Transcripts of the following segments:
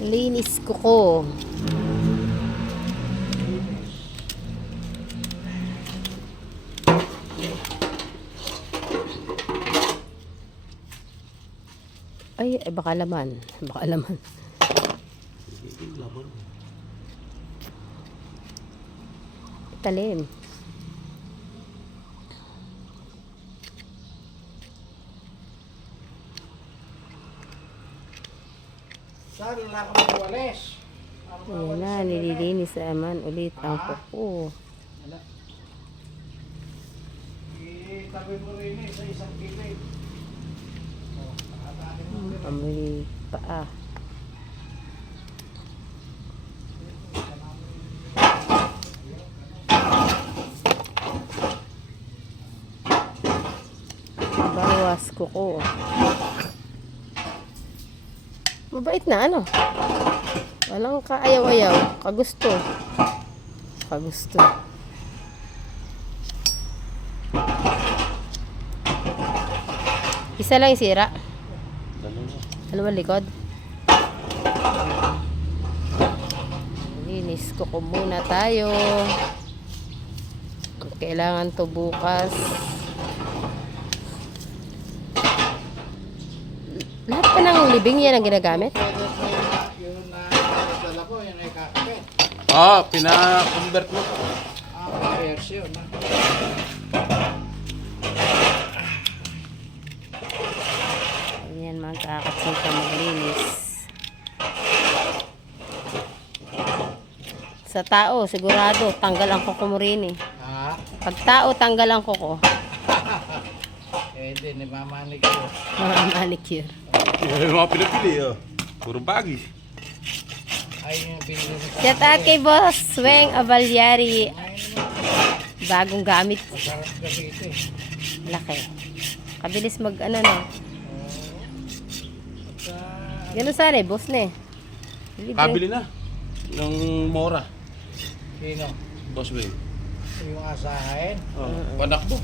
Linis ko ko. Ay, eh, baka laman. Baka laman. Talim. Saan wala ka magwalis? Ayan na, nililinis naman ulit ang kuko. Itabi mo rin eh sa isang kilay. Oh, nakatakin mo rin. Amoy paa. Bawas kuko. Mabait na ano? Walang kaayaw-ayaw. Kagusto. Kagusto. Isa lang yung sira. Ba likod? Linis ko ko muna tayo. Kailangan to bukas. Lahat pa ng libing yan ang ginagamit? Ah, pina-convert mo. Ah, ah. Ayan mga kakatsin ka maglinis. Sa tao, sigurado, tanggal ang kuko mo rin eh. Ha? Pag tao, tanggal ang kuko. Eh, di, ni. Mga manicure. Yung mga pinapili, oh. Puro ko. Shout out kay Boss Sweng Avalyari. Bagong gamit. Laki. Kabilis mag ano no. Ganun sana eh, boss na eh. Libre. Kabili na. Ng Mora. sino? Boss Wing. Yung asahin? Oh, panakbo.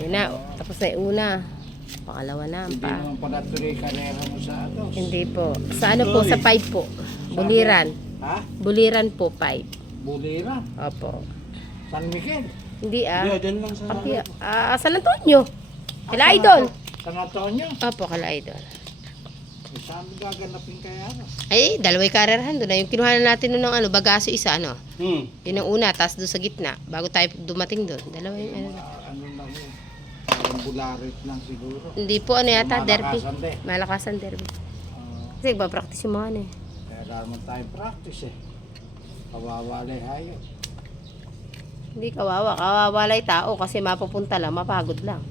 Yun na, tapos na yung una. Pangalawa na ang Hindi pa. naman pala tuloy karera mo sa ano. Hindi po. Sa ano po, sa pipe po. Buliran. Ha? Buliran po, pipe. Bulira? Opo. San Miguel? Hindi ah. Yeah, dyan lang sa... Kapi, ah, San Antonio. Kala Idol. San Antonio? Opo, kala Idol. Eh, Saan mo gaganapin kaya? Ay, dalaway karerahan doon na. Yung kinuha na natin noon ng ano, bagaso isa, ano. Hmm. Yun ang una, tapos doon sa gitna. Bago tayo dumating doon. Dalawa yung ano. Ah, ano lang yun? Parang bularit lang siguro. Hindi po ano yata, derby. Malakasan din. Malakasan derby. Ah, Kasi nagpa-practice yung mga ano eh. kaya naman tayong practice eh. Kawawalay hayo. Hindi kawawa. Kawawalay tao kasi mapupunta lang, mapagod lang.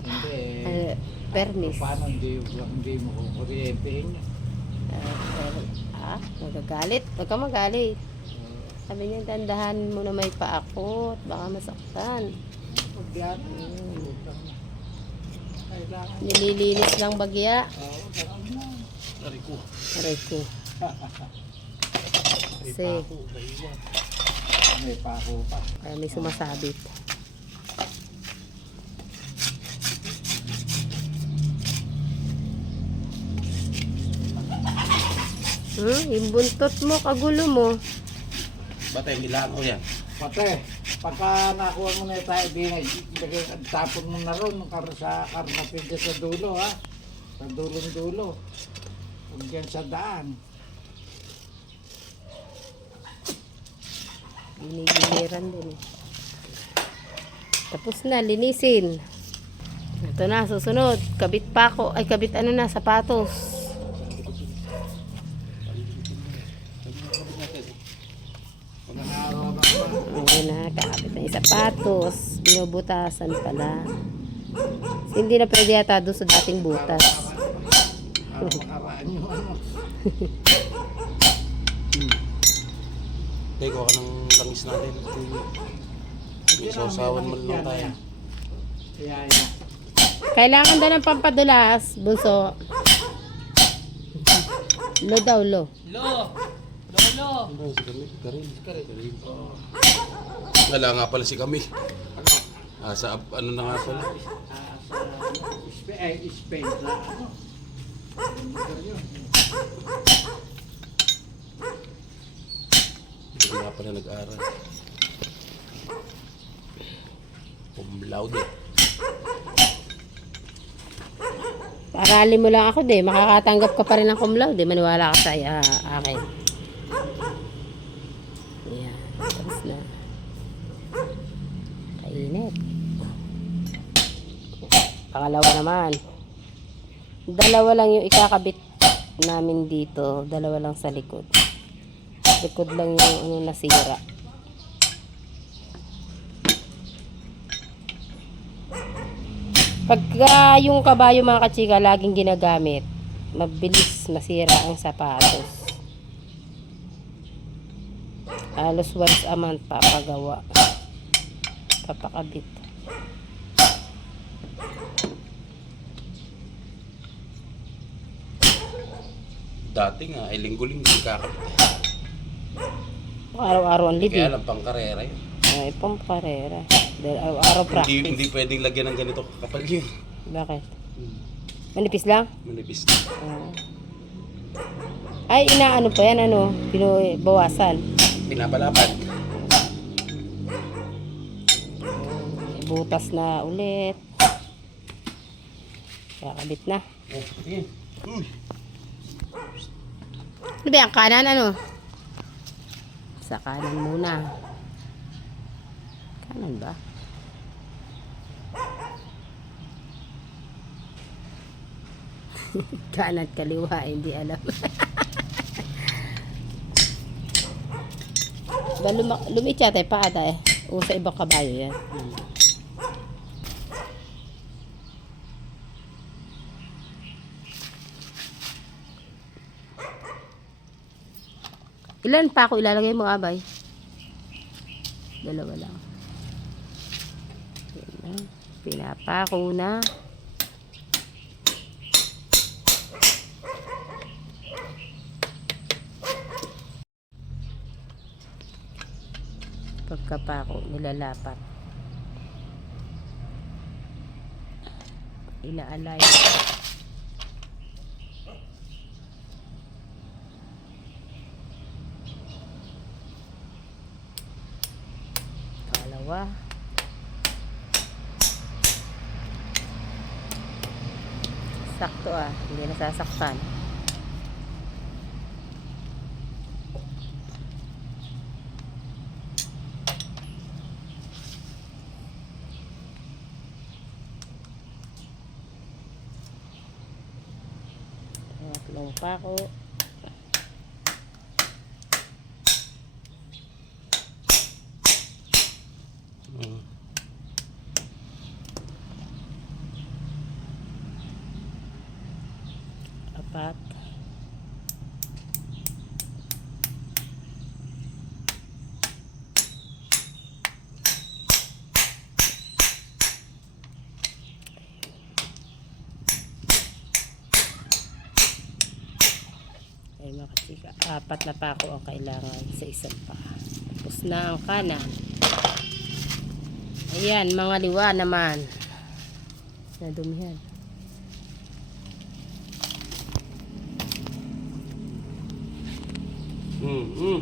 Hindi eh. Uh, pernis. Paano hindi, hindi mo kukuryentehin yun? ah, nagagalit. Huwag ka magalit. Sabi niya, dandahan mo na may paakot. Baka masaktan. Kailangan. Nililinis lang bagya. Dari ko. Aray ko. Kasi, May pako pa. kaya may sumasabit. Hmm, yung buntot mo, kagulo mo. Batay, milaan ko yan. Pate, pagka nakuha mo na tayo, lagay, tapon mo na ron kar sa karnapin dyan sa dulo, ha? Sa dulong dulo. Huwag dyan sa daan. Binigiliran din. Tapos na, linisin. Ito na, susunod. Kabit pa ako. Ay, kabit ano na, sapatos. Walang araw na naman. Ayun na, kakabit na yung sapatos. Binubutasan pala. Hindi na pwede yata doon sa dating butas. Kuha ka ng langis natin. May sausawan man lang tayo. Yan. Kailangan daw ng pampadulas, bunso. Lo daw, lo. Ano, si kami? Karin. Karin. Wala nga pala si kami. Ano? Ah, sa ano na nga pala. Ah, sa Spain, eh, Spain ano? Hindi nga pala nag-aral. Cum laude. Aralin mo lang ako, de. Makakatanggap ka pa rin ng cum laude. Maniwala ka sa ah, akin. Yan. Tapos na. Kainit. Pangalawa naman. Dalawa lang yung ikakabit namin dito. Dalawa lang sa likod. Likod lang yung ano nasira. Pagka yung kabayo mga kachika laging ginagamit, mabilis masira ang sapatos. Halos once a month papagawa. Papakabit. Dati nga, ay linggo-linggo kakapit. Araw-araw ang Kaya libig. lang pang karera yun. Ay, pang karera. Dahil araw-araw Hindi, practice. hindi pwedeng lagyan ng ganito kakapal yun. Bakit? Manipis lang? Manipis. Ah. Ay, inaano pa yan, ano? Pinubawasan. Pinapalapan. Butas na ulit. Kakabit na. Ano ba yan? Kanan ano? Sa kanan muna. Kanan ba? kanan kaliwa, hindi alam. ba luma- lumit yata eh, pa ata eh. O sa ibang kabayo yan. Ilan pa ako ilalagay mo, abay? Dalawa lang. Yan na. Pinapako na. Pagkapako, nilalapat. Inaalay. Pangalawa. Sakto ah, hindi nasasaktan. Tatlong pako. Apat na pa ako ang kailangan sa isang pa. Tapos na ang kanan. Ayan, mga liwa naman. Nadumihan. Mm, mm.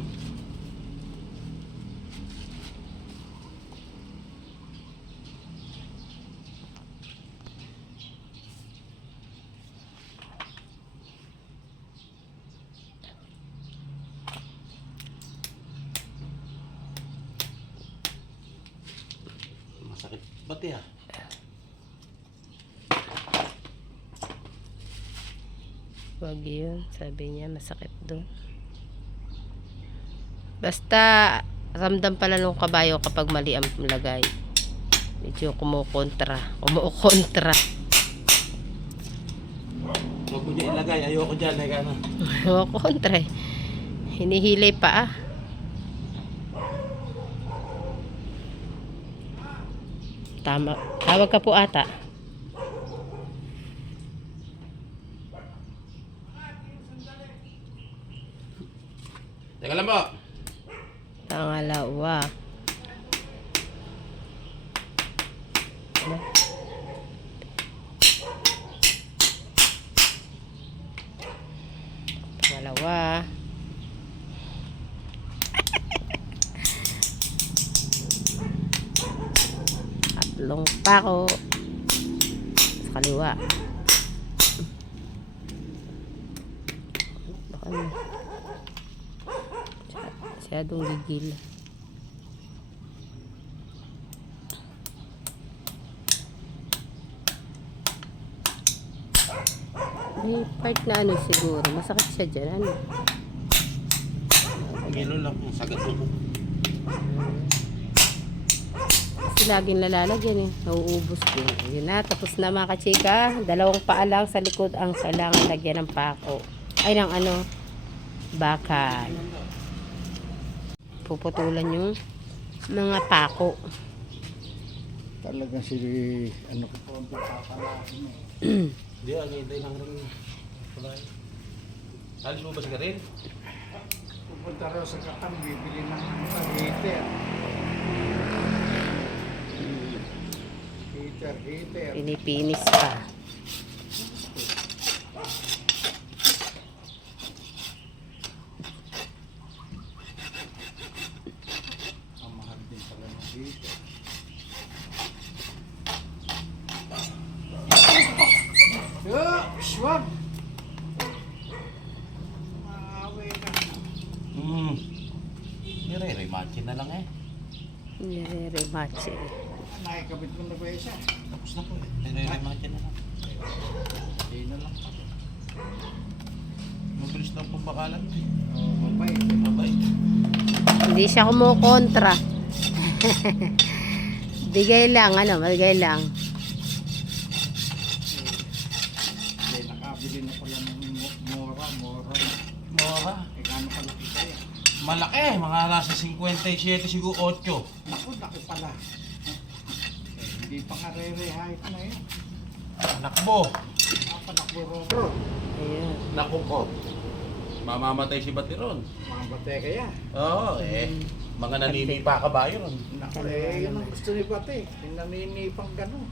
Masakit pati ah. Wag yun. Sabi niya, masakit doon. Basta, ramdam pala nung kabayo kapag mali ang lagay. Medyo kumukontra. Kumukontra. Huwag ko dyan ilagay. Ayoko dyan. Ay, ano. Kumukontra eh. Hinihilay pa ah. Tama. Tawag ka po ata. Teka lang po. Pangalawa. Ano? Dalawa. Tatlong pako. Sa kaliwa. Baka may- Masyadong gigil. May part na ano siguro. Masakit siya dyan. Ano? Kilo lang yung sagat mo. Kasi laging nalalagyan eh. Nauubos din. Yun na. Tapos na mga kachika. Dalawang paa lang sa likod ang kailangan lagyan ng pako. Ay, ng ano. Bakal. Puputulan yung mga pako. Talagang si, ano ko po, ang. Hindi, ang hintay lang rin. Alis mo ba si Karin? Pupunta raw sa katang, bibili ng ano, heater. Heater, heater. Pinipinis pa. Ang mahal din pala ng heater. Yo, swag! Maaway ka. Hmm. Nire-rematchin na lang eh. Nire-rematch eh. Nakikabit mo na ba isa? Tapos na po eh. Nire-rematchin na lang. Hindi na lang. Mabilis lang pong bakalan eh. Oh, mabay. Mabay. Hindi siya kumukontra. Bigay lang, ano, bigay lang. Hindi, nakabili na pala ng mo- mora, mora. Mora. Eh, gano'n kalaki kaya? Malaki. Mga nasa 57 siguro 8. Naku, naku pala. Eh, hindi pa nga re-rehite na yun. Nakbo. Napanakbo Robro. Ayun. Naku ko. Mamamatay si Batiron. Mga batay kaya. Oo eh. Mga naninipa kabayo ron. Naku, eh, yun ang gusto ni Bate. Yung naninipang gano'n.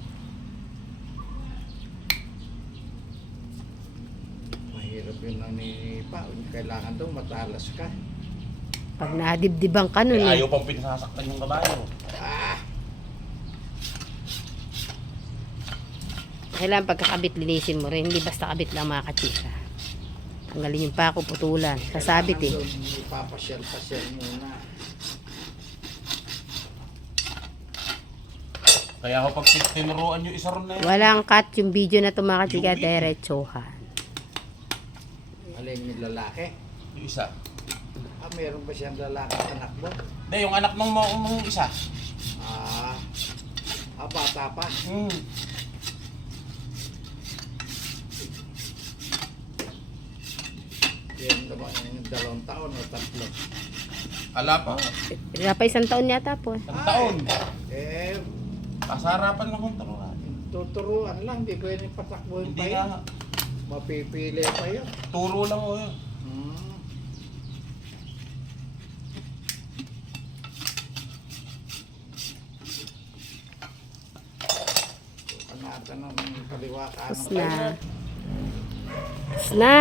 Mahirap yung naninipa. Kailangan daw matalas ka. Pag nadibdiban ka Eh, nun eh. ayaw pang pinasasaktan yung kabayo. Kailangan pagkakabit, linisin mo rin. Hindi basta kabit lang mga kachika. Tanggalin yung pako, putulan. Sasabit eh. Kailangan daw Ipapasyal-pasyal muna. Kaya ako pag tinuruan yung isa ron na yun. Walang cut yung video na to mga kachika. Diretsohan. Alin yung lalaki? Yung isa. Ah, meron ba siyang lalaki anak mo? Hindi, yung anak nung, nung isa. Ah, ah bata pa. Hmm. Naman yung dalawang taon o tatlo. Ala pa. Wala pa isang taon yata po. Ang taon. Eh, Kasarapan lang kong turuan. tuturuan lang, di pwedeng patakbuhin pa Hindi yun. nga. Mapipili pa yun. Turo lang o yun. Hmm. Panatan ng kaliwa ka. Tapos na. Tapos na.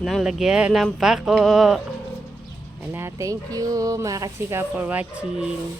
Nang lagyan ng pako. Wala, thank you mga kachika for watching.